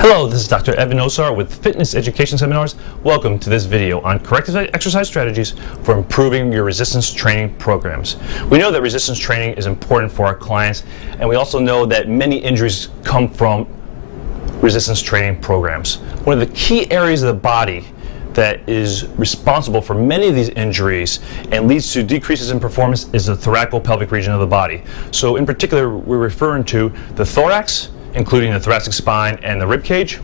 Hello, this is Dr. Evan Osar with Fitness Education Seminars. Welcome to this video on corrective exercise strategies for improving your resistance training programs. We know that resistance training is important for our clients, and we also know that many injuries come from resistance training programs. One of the key areas of the body that is responsible for many of these injuries and leads to decreases in performance is the thoracolpelvic region of the body. So in particular, we're referring to the thorax, including the thoracic spine and the rib cage,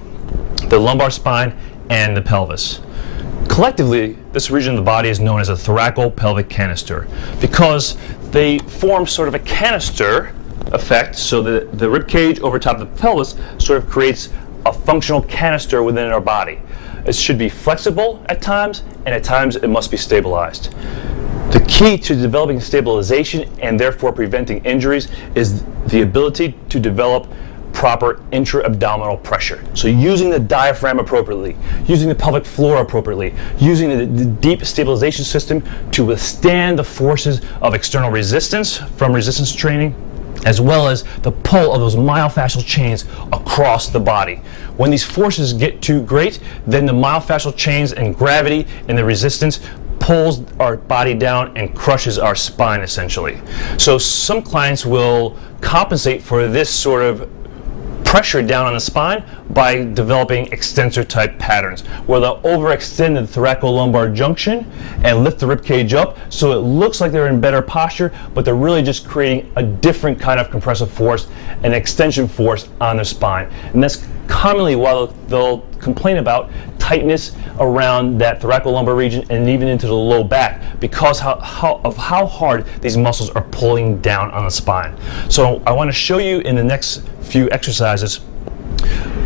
the lumbar spine, and the pelvis. Collectively, this region of the body is known as a thoracolpelvic canister because they form sort of a canister effect, so the rib cage over top of the pelvis sort of creates a functional canister within our body. It should be flexible at times, and at times it must be stabilized. The key to developing stabilization and therefore preventing injuries is the ability to develop proper intra-abdominal pressure. So using the diaphragm appropriately, using the pelvic floor appropriately, using the deep stabilization system to withstand the forces of external resistance from resistance training, as well as the pull of those myofascial chains across the body. When these forces get too great, then the myofascial chains and gravity and the resistance pulls our body down and crushes our spine essentially. So some clients will compensate for this sort of pressure down on the spine by developing extensor type patterns where they'll overextend the thoracolumbar junction and lift the rib cage up so it looks like they're in better posture, but they're really just creating a different kind of compressive force, an extension force on their spine. And that's commonly why they'll complain about tightness around that thoracolumbar region and even into the low back because of how hard these muscles are pulling down on the spine. So I want to show you in the next few exercises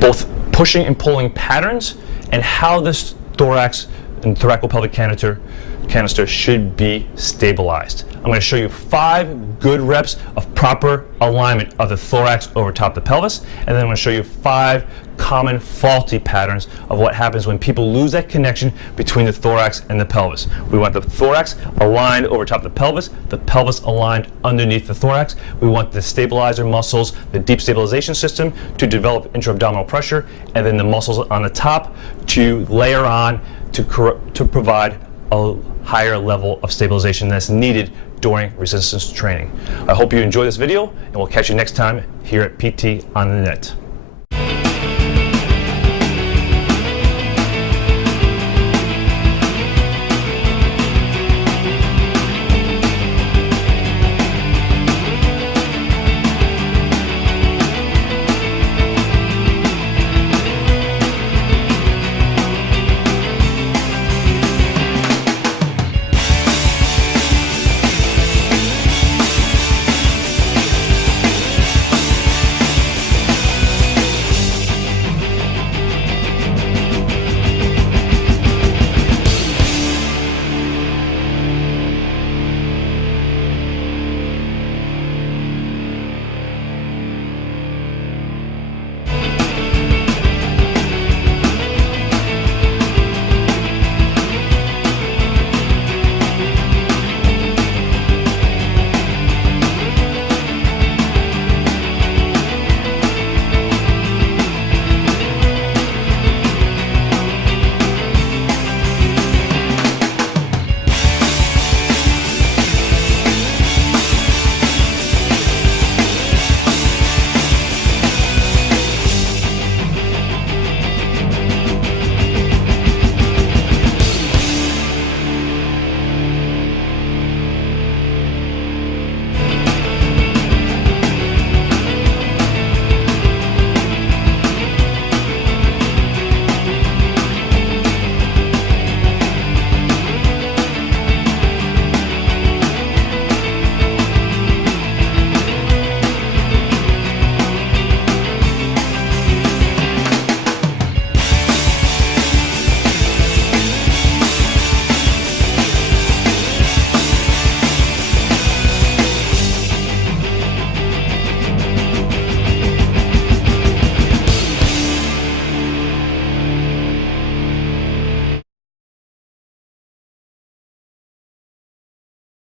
both pushing and pulling patterns and how this thorax and thoracolpelvic canister should be stabilized. I'm going to show you 5 good reps of proper alignment of the thorax over top of the pelvis, and then I'm going to show you 5 common faulty patterns of what happens when people lose that connection between the thorax and the pelvis. We want the thorax aligned over top of the pelvis aligned underneath the thorax. We want the stabilizer muscles, the deep stabilization system, to develop intra-abdominal pressure, and then the muscles on the top to layer on to provide a higher level of stabilization that's needed during resistance training. I hope you enjoy this video, and we'll catch you next time here at PT on the Net.